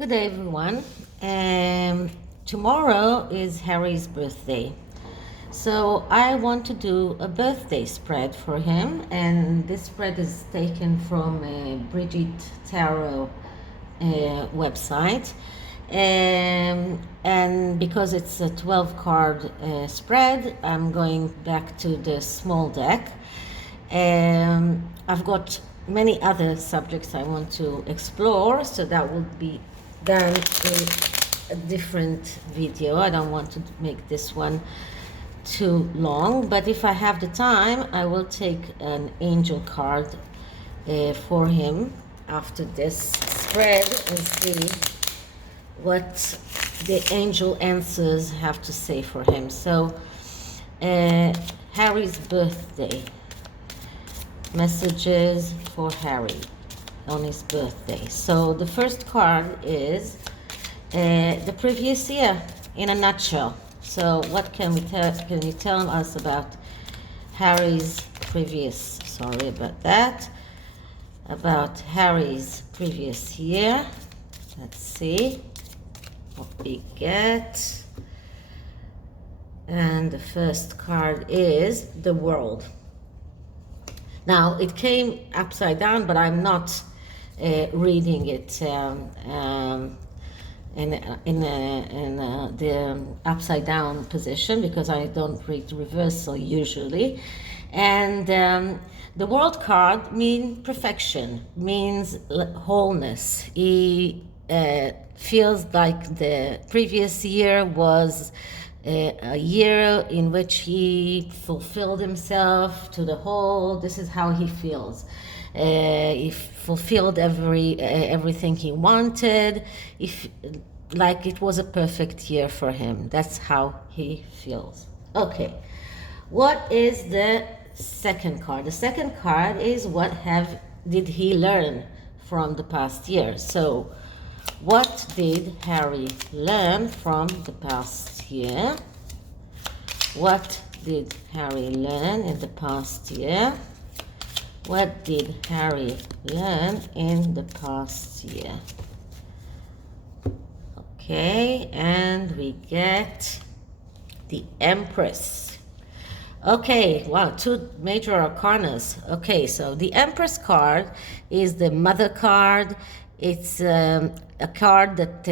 Good day, everyone. Tomorrow is Harry's birthday. So I want to do a birthday spread for him, and this spread is taken from Bridget Tarot website. And because it's a 12 card spread, I'm going back to the small deck. I've got many other subjects I want to explore, so that will be done in a different video. I don't want to make this one too long, but if I have the time, I will take an angel card for him after this spread and see what the angel answers have to say for him. So, Harry's birthday. Messages for Harry on his birthday. So the first card is the previous year in a nutshell. So what can you tell us about Harry's previous, sorry about that, about Harry's previous year. Let's see what we get. And the first card is the World. Now, it came upside down, but I'm not reading it in the upside down position because I don't read reversal usually. And the World card means perfection, means wholeness. He feels like the previous year was a year in which he fulfilled himself to the whole. This is how he feels. He fulfilled everything he wanted. Like it was a perfect year for him. That's how he feels. Okay, what is the second card? The second card is what did he learn from the past year? So what did Harry learn from the past year? What did Harry learn in the past year? What did Harry learn in the past year? Okay, and we get the Empress. Okay, wow, two major arcanas. Okay, so the Empress card is the Mother card. It's a card that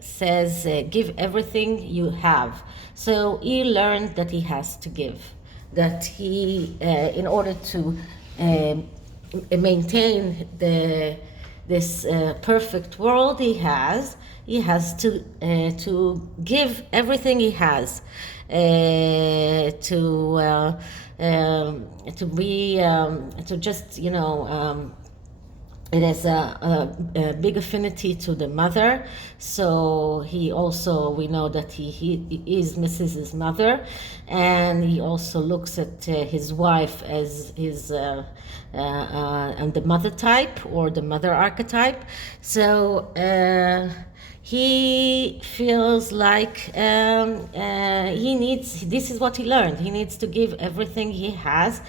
says, give everything you have. So he learned that he has to give, that he, in order to maintain this perfect world he has to give everything he has, to just, it has a big affinity to the mother. So he also, we know that he misses his mother, and he also looks at his wife as his and the mother type or the mother archetype. So he feels like he needs, this is what he learned, he needs to give everything he has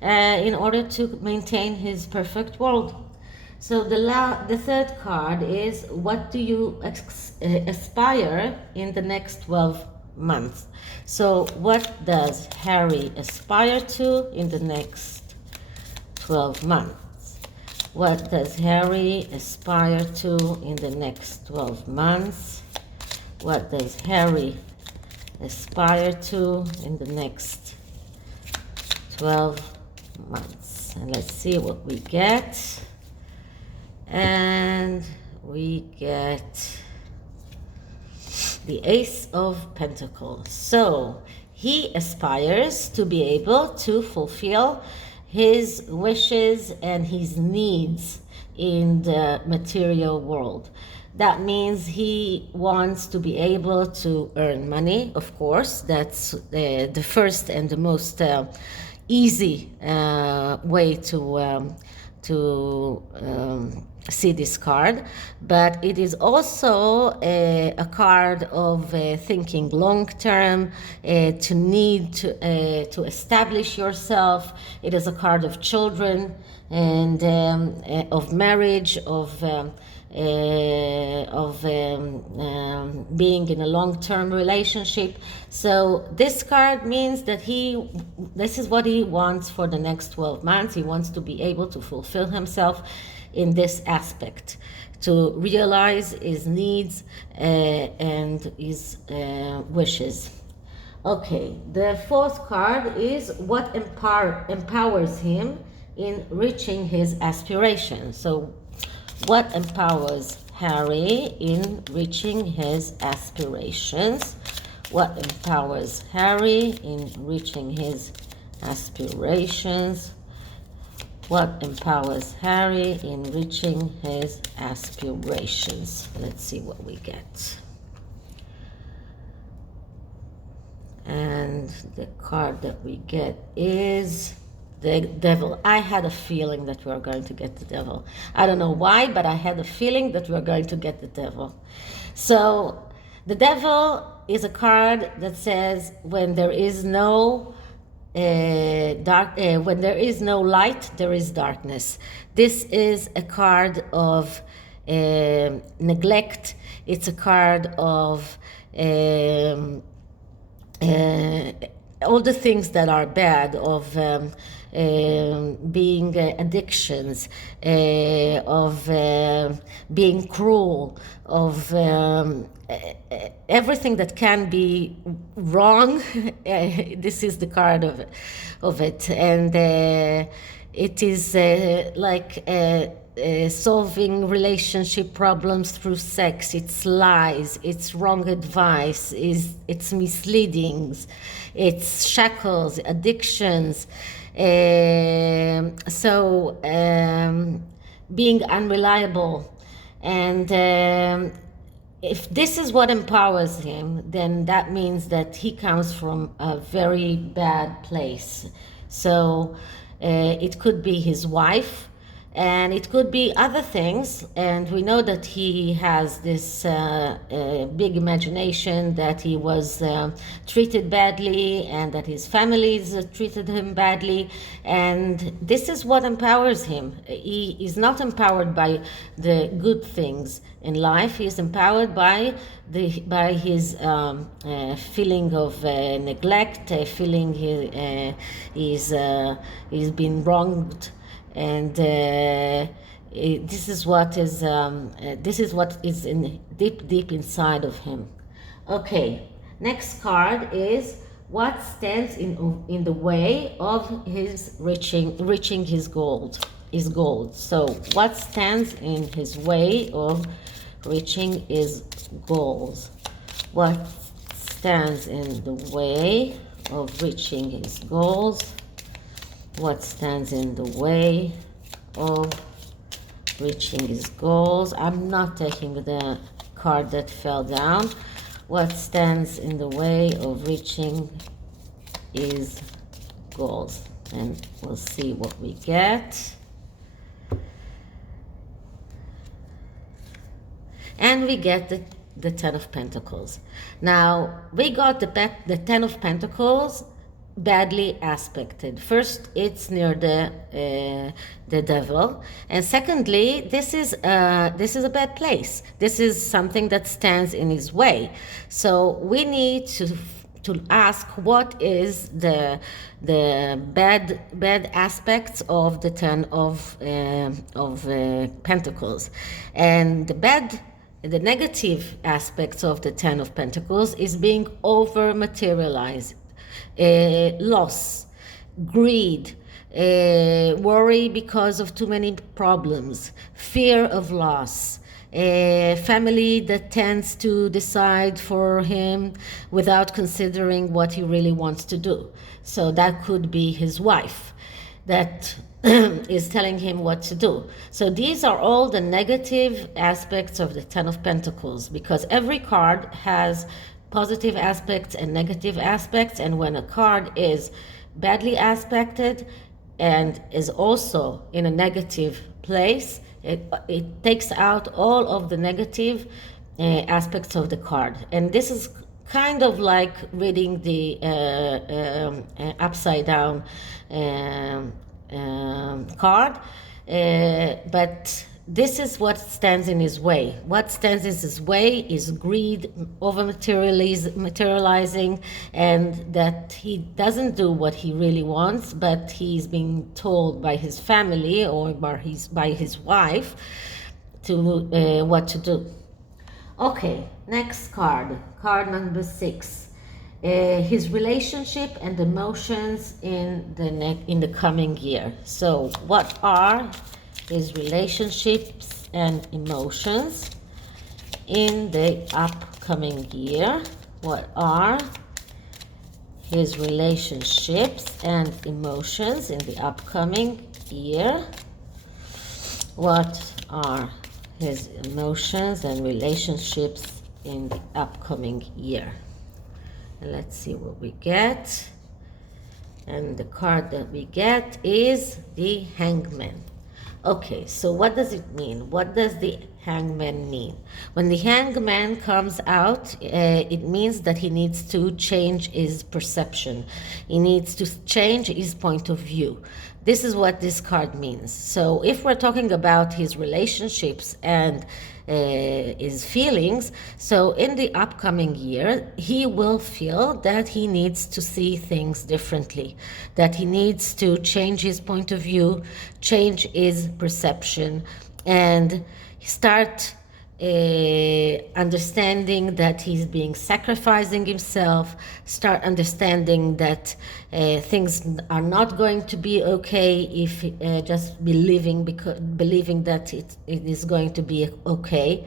in order to maintain his perfect world. So the third card is, what do you aspire in the next 12 months? So what does Harry aspire to in the next 12 months? What does Harry aspire to in the next 12 months? What does Harry aspire to in the next 12 months? And let's see what we get. And we get the Ace of Pentacles. So he aspires to be able to fulfill his wishes and his needs in the material world. That means he wants to be able to earn money, of course. That's the first and the most easy way to see this card, but it is also a card of thinking long term, to need to establish yourself. It is a card of children and of marriage, of being in a long-term relationship. So this card means that this is what he wants for the next 12 months. He wants to be able to fulfill himself in this aspect, to realize his needs and his wishes. Okay, the fourth card is what empowers him in reaching his aspirations. So what empowers Harry in reaching his aspirations? What empowers Harry in reaching his aspirations? What empowers Harry in reaching his aspirations? Let's see what we get. And the card that we get is the Devil. I had a feeling that we were going to get the Devil. I don't know why, but I had a feeling that we were going to get the Devil. So the Devil is a card that says when there is no when there is no light, there is darkness. This is a card of neglect. It's a card of all the things that are bad, of being addictions, of being cruel, of everything that can be wrong. This is the card of it. And it is like solving relationship problems through sex. It's lies, it's wrong advice, it's misleadings, it's shackles, addictions. Being unreliable. And if this is what empowers him, then that means that he comes from a very bad place. So it could be his wife, and it could be other things. And we know that he has this big imagination, that he was treated badly, and that his families treated him badly. And this is what empowers him. He is not empowered by the good things in life. He is empowered by his feeling of neglect, feeling he's been wronged. And this is what is in deep inside of him. Okay, next card is what stands in the way of his reaching his goals. So what stands in his way of reaching his goals? What stands in the way of reaching his goals? What stands in the way of reaching his goals? I'm not taking the card that fell down. What stands in the way of reaching his goals? And we'll see what we get. And we get the Ten of Pentacles. Now, we got the Ten of Pentacles badly aspected. First, it's near the Devil, and secondly, this is a bad place. This is something that stands in his way. So we need to ask what is the bad aspects of the Ten of Pentacles, and the negative aspects of the Ten of Pentacles is being over materialized. Loss, greed, worry because of too many problems, fear of loss, a family that tends to decide for him without considering what he really wants to do. So that could be his wife that is telling him what to do. So these are all the negative aspects of the Ten of Pentacles, because every card has positive aspects and negative aspects, and when a card is badly aspected and is also in a negative place, it takes out all of the negative aspects of the card. And this is kind of like reading the upside down card, but this is what stands in his way. What stands in his way is greed, over materializing, and that he doesn't do what he really wants, but he's being told by his family or by his wife to what to do. Okay, next card, card number 6. His relationship and emotions in the coming year. So, what are his relationships and emotions in the upcoming year? What are his relationships and emotions in the upcoming year? What are his emotions and relationships in the upcoming year? And let's see what we get. And the card that we get is the Hangman. Okay, so what does it mean? What does the Hangman mean? When the Hangman comes out, it means that he needs to change his perception. He needs to change his point of view. This is what this card means. So if we're talking about his relationships and his feelings, so in the upcoming year, he will feel that he needs to see things differently, that he needs to change his point of view, change his perception, and start understanding that he's sacrificing himself, start understanding that things are not going to be okay if just believing that it is going to be okay.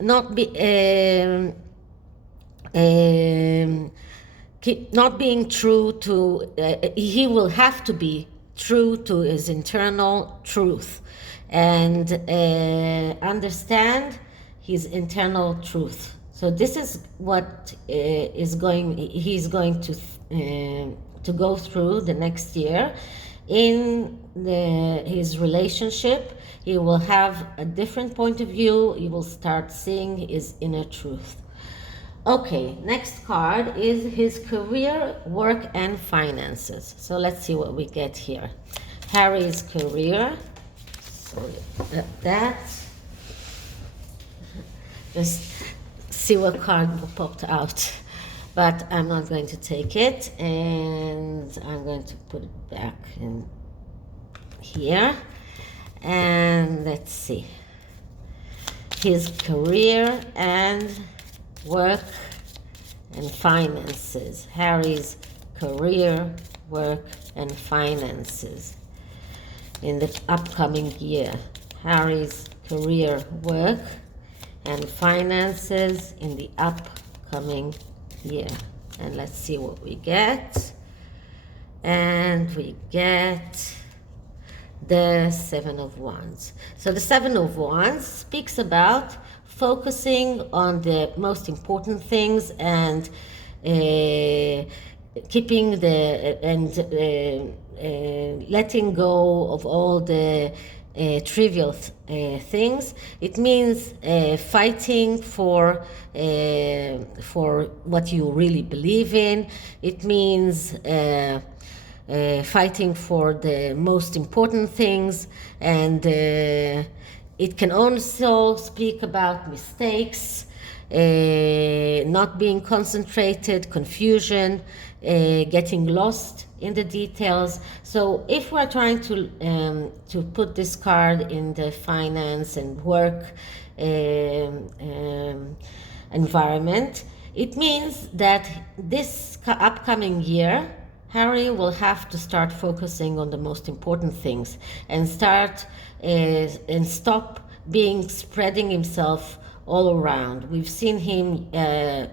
Not being true to, he will have to be true to his internal truth and understand his internal truth. So this is what he's going to go through the next year. In his relationship, he will have a different point of view. He will start seeing his inner truth. Okay, next card is his career, work, and finances. So let's see what we get here. Harry's career. So that. Just see what card popped out. But I'm not going to take it, and I'm going to put it back in here. And let's see. His career and work and finances. Harry's career, work, and finances in the upcoming year. Harry's career, work, and finances in the upcoming year. And let's see what we get. And we get the Seven of Wands. So the Seven of Wands speaks about focusing on the most important things and keeping letting go of all the trivial things. It means fighting for what you really believe in. It means fighting for the most important things, and it can also speak about mistakes, not being concentrated, confusion, getting lost in the details. So if we're trying to put this card in the finance and work environment, it means that this upcoming year, Harry will have to start focusing on the most important things and stop spreading himself all around. We've seen him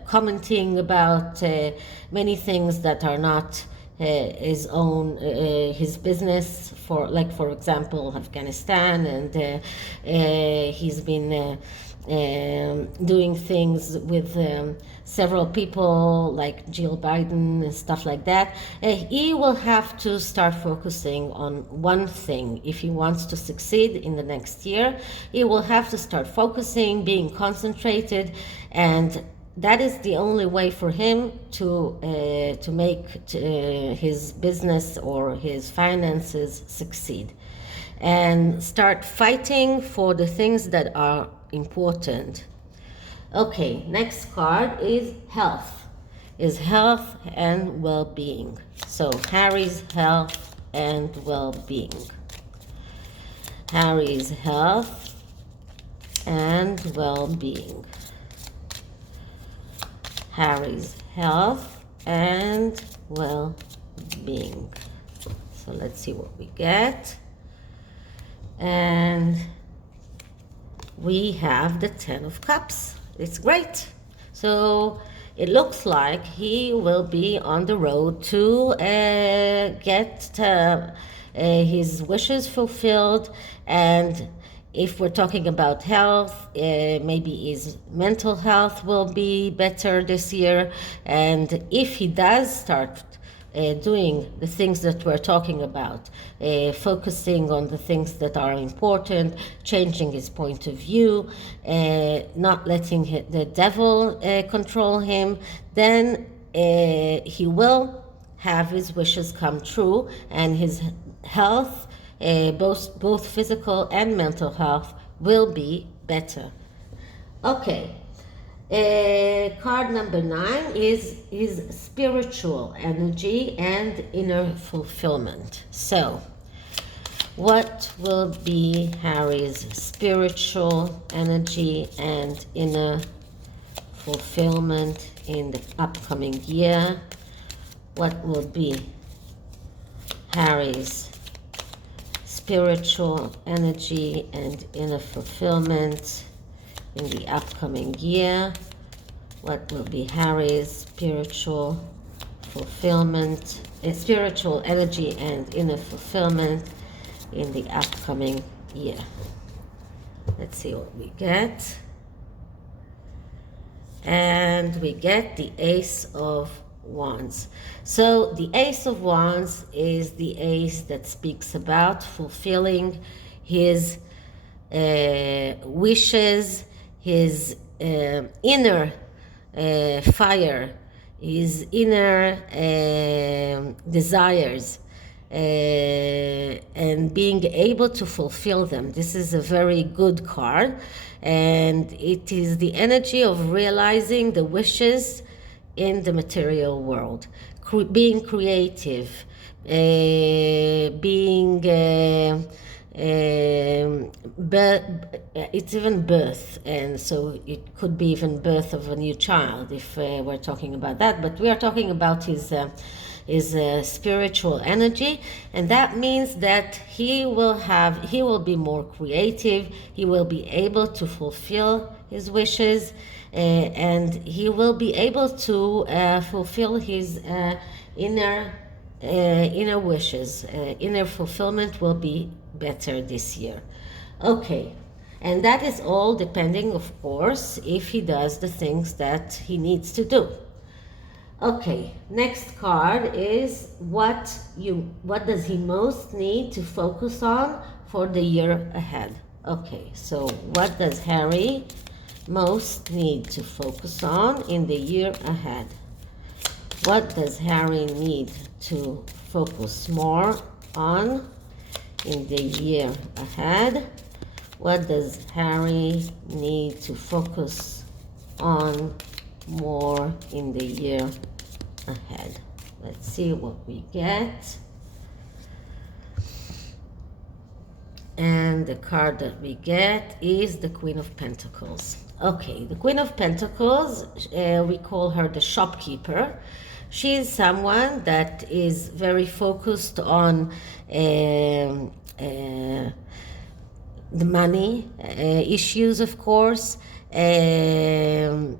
commenting about many things that are not his business, for example, Afghanistan, and he's been doing things with several people like Jill Biden and stuff like that. He will have to start focusing on one thing if he wants to succeed in the next year. He will have to start focusing, being concentrated, and that is the only way for him to make his business or his finances succeed. and start fighting for the things that are important. Okay, next card is health. Is health and well-being. So Harry's health and well-being. Harry's health and well-being. Harry's health and well-being. So let's see what we get. And we have the 10 of Cups. It's great. So it looks like he will be on the road to get his wishes fulfilled. And if we're talking about health, maybe his mental health will be better this year. And if he does start doing the things that we're talking about, focusing on the things that are important, changing his point of view, not letting the devil control him, then he will have his wishes come true, and his health, both physical and mental health, will be better. Okay. Card number 9 is his spiritual energy and inner fulfillment. So, what will be Harry's spiritual energy and inner fulfillment in the upcoming year? What will be Harry's spiritual energy and inner fulfillment in the upcoming year? What will be Harry's spiritual fulfillment, spiritual energy and inner fulfillment in the upcoming year? Let's see what we get. And we get the Ace of Wands. So the Ace of Wands is the ace that speaks about fulfilling his wishes, his inner fire, his inner desires, and being able to fulfill them. This is a very good card, and it is the energy of realizing the wishes in the material world, being creative, being it's even birth, and so it could be even birth of a new child if we're talking about that, but we are talking about his spiritual energy, and that means that he will be more creative, he will be able to fulfill his wishes, and he will be able to fulfill his inner wishes. Inner fulfillment will be better this year. Okay, and that is all depending, of course, if he does the things that he needs to do. Okay, next card is what does he most need to focus on for the year ahead? Okay, so what does Harry most need to focus on in the year ahead? What does Harry need to focus more on in the year ahead? What does Harry need to focus on more in the year ahead? Let's see what we get. And the card that we get is the Queen of Pentacles. Okay, the Queen of Pentacles, we call her the shopkeeper. She is someone that is very focused on the money issues, of course, everything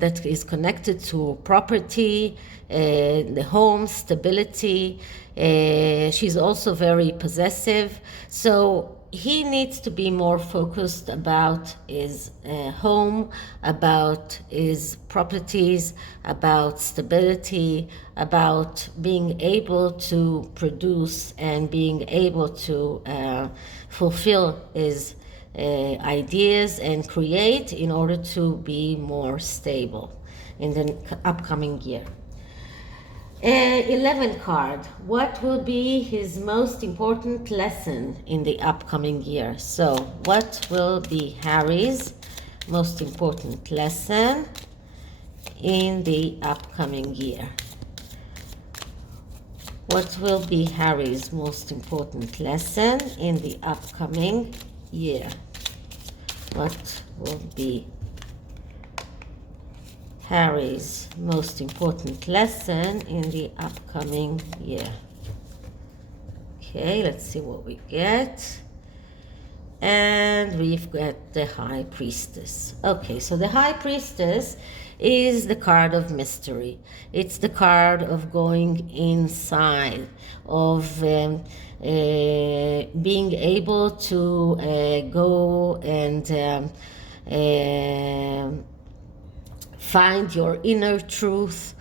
that is connected to property, the home, stability. She's also very possessive. So he needs to be more focused about his home, about his properties, about stability, about being able to produce and being able to fulfill his ideas and create in order to be more stable in the upcoming year. 11th card. What will be his most important lesson in the upcoming year? So, what will be Harry's most important lesson in the upcoming year? What will be Harry's most important lesson in the upcoming year? What will be Harry's most important lesson in the upcoming year? Okay, let's see what we get. And we've got the High Priestess. Okay, so the High Priestess is the card of mystery. It's the card of going inside, of being able to go and find your inner truth,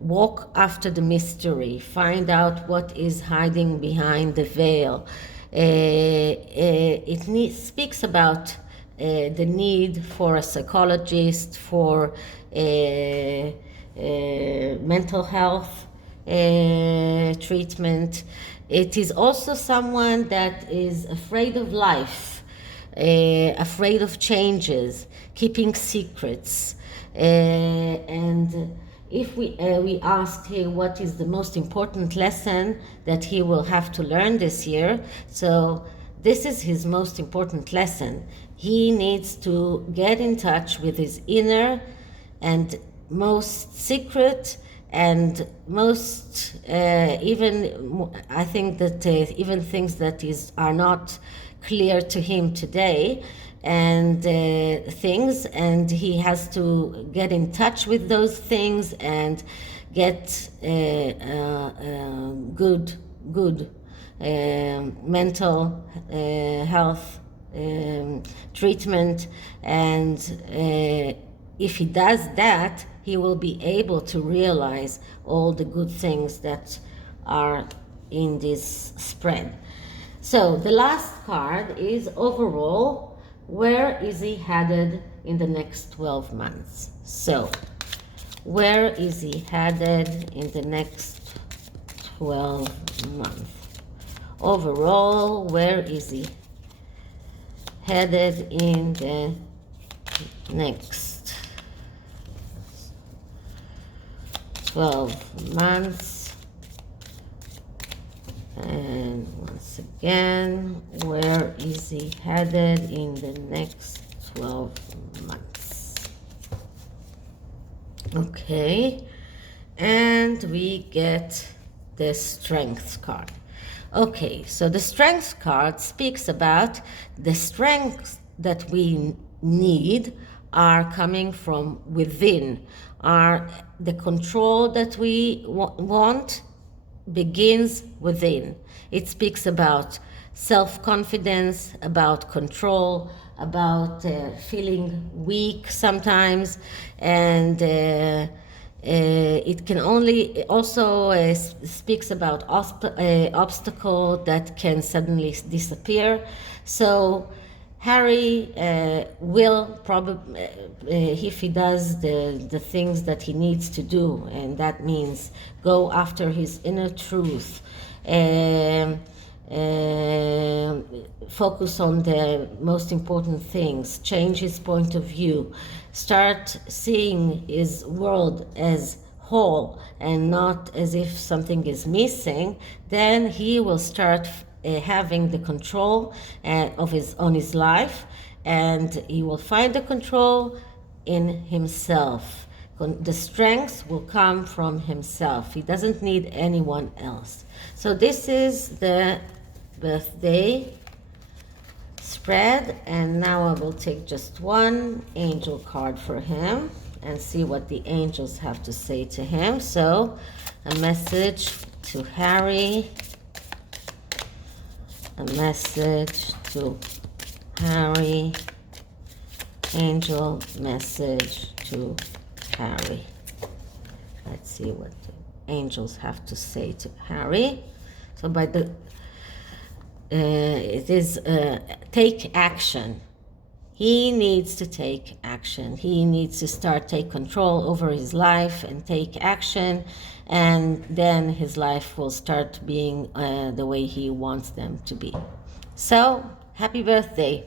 walk after the mystery, find out what is hiding behind the veil. It speaks about the need for a psychologist, for mental health treatment. It is also someone that is afraid of life, afraid of changes, keeping secrets. And if we asked here what is the most important lesson that he will have to learn this year, so this is his most important lesson. He needs to get in touch with his inner and most secret and most even I think that even things that are not clear to him today, and things, and he has to get in touch with those things and get good mental health treatment, and if he does that, he will be able to realize all the good things that are in this spread. So the last card is overall, where is he headed in the next 12 months? So, where is he headed in the next 12 months? Overall, where is he headed in the next 12 months? And once again, where is he headed in the next 12 months? Okay, and we get the Strength card. Okay, so the Strength card speaks about the strengths that we need are coming from within, are the control that we want begins within. It speaks about self-confidence, about control, about feeling weak sometimes, and it can only also speaks about obstacle that can suddenly disappear. So Harry will probably, if he does the things that he needs to do, and that means go after his inner truth, focus on the most important things, change his point of view, start seeing his world as whole and not as if something is missing, then he will start having the control on his life, and he will find the control in himself. The strength will come from himself. He doesn't need anyone else. So this is the birthday spread, and now I will take just one angel card for him and see what the angels have to say to him. So a message to Harry, a message to Harry, angel message to Harry. Let's see what the angels have to say to Harry. So by the it is take action. He needs to take action. He needs to take control over his life and take action, and then his life will start being the way he wants them to be. So, happy birthday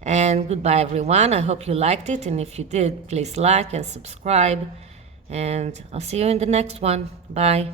and goodbye, everyone. I hope you liked it, and if you did, please like and subscribe, and I'll see you in the next one. Bye.